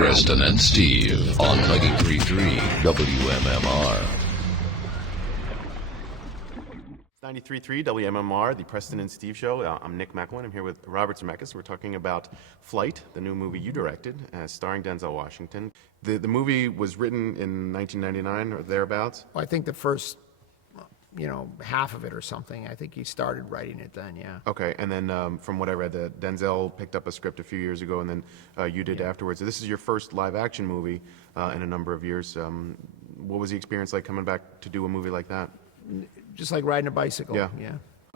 Preston and Steve on 93.3 WMMR. 93.3 WMMR, the Preston and Steve Show. I'm Nick McIlwain. I'm here with Robert Zemeckis. We're talking about Flight, the new movie you directed, starring Denzel Washington. The movie was written in 1999 or thereabouts. Well, I think the first, half of it or something. I think he started writing it then, yeah. Okay, and then from what I read, Denzel picked up a script a few years ago, and then you did afterwards. So this is your first live-action movie in a number of years. What was the experience like coming back to do a movie like that? Just like riding a bicycle. Yeah.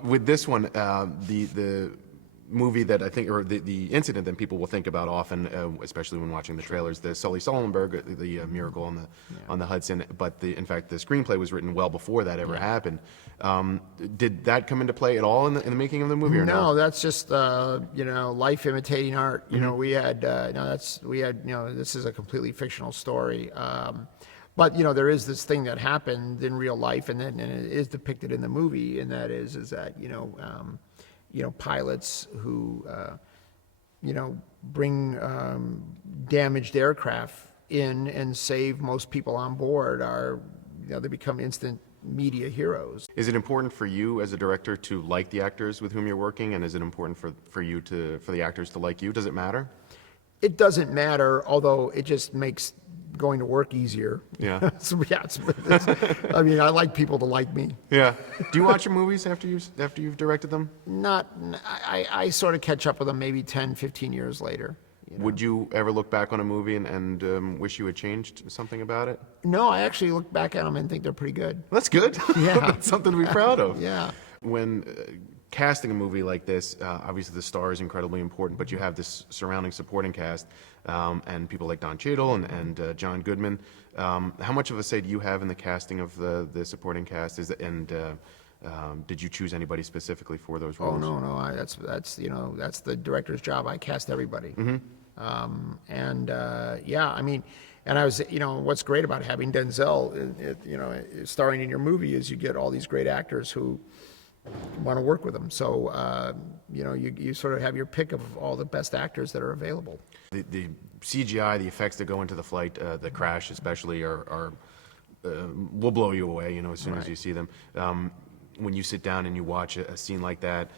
With this one, the movie that I think, or the incident that people will think about often, especially when watching the trailers, the Sully Sullenberg, the miracle on the Hudson. But in fact, the screenplay was written well before that ever happened. Did that come into play at all in the making of the movie? Or no, that's just life imitating art. We had this is a completely fictional story. But there is this thing that happened in real life, and it is depicted in the movie, and that is that pilots who bring damaged aircraft in and save most people on board are they become instant media heroes. Is it important for you as a director to like the actors with whom you're working, and is it important for the actors to like you? Does it matter? It doesn't matter, although it just makes going to work easier. Yeah. I mean, I like people to like me. Yeah. Do you watch your movies after you've directed them? I sort of catch up with them maybe 10, 15 years later. Would you ever look back on a movie and wish you had changed something about it? No, I actually look back at them and think they're pretty good. That's good. Yeah. That's something to be proud of. Yeah. When casting a movie like this, obviously the star is incredibly important, but you have this surrounding supporting cast and people like Don Cheadle and John Goodman. How much of a say do you have in the casting of the supporting cast? Did you choose anybody specifically for those roles? Oh no, that's the director's job. I cast everybody. Mm-hmm. I mean, and I was, what's great about having Denzel, starring in your movie is you get all these great actors who want to work with them. So, you sort of have your pick of all the best actors that are available. The CGI, the effects that go into the flight, the crash especially, are will blow you away, as soon as you see them. When you sit down and you watch a scene like that,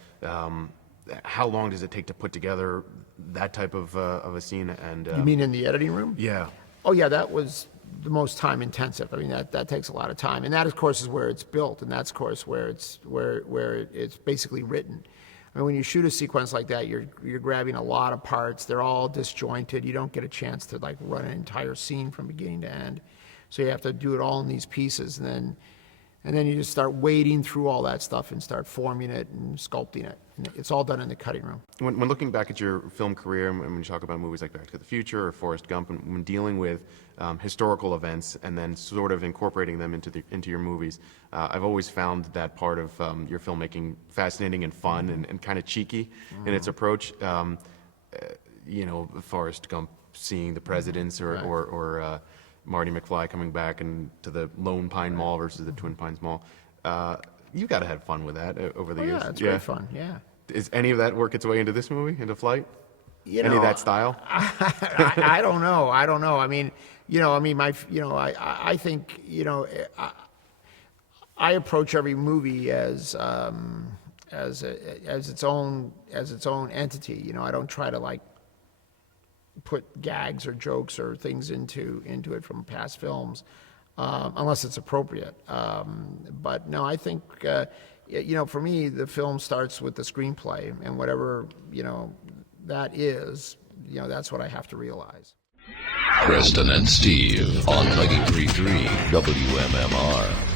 how long does it take to put together that type of a scene? And you mean in the editing room? Yeah. Oh yeah, that was the most time intensive. I mean, that takes a lot of time, and that of course is where it's built, and that's of course where it's basically written. I mean, when you shoot a sequence like that, you're grabbing a lot of parts. They're all disjointed. You don't get a chance to run an entire scene from beginning to end. So you have to do it all in these pieces, and then you just start wading through all that stuff and start forming it and sculpting it. And it's all done in the cutting room. When looking back at your film career, and when you talk about movies like Back to the Future or Forrest Gump, and when dealing with historical events and then sort of incorporating them into your movies, I've always found that part of your filmmaking fascinating and fun and kind of cheeky in its approach. Forrest Gump seeing the presidents or Marty McFly coming back to the Lone Pine Mall versus the Twin Pines Mall. You got to have fun with that over the years. Yeah, it's great fun. Yeah. Is any of that work its way into this movie, into Flight? Any of that style? I don't know. I mean, I think, I approach every movie as its own entity. I don't try to put gags or jokes or things into it from past films, unless it's appropriate. But no, I think for me, the film starts with the screenplay, and whatever that is, that's what I have to realize. Preston and Steve on 93.3 WMMR.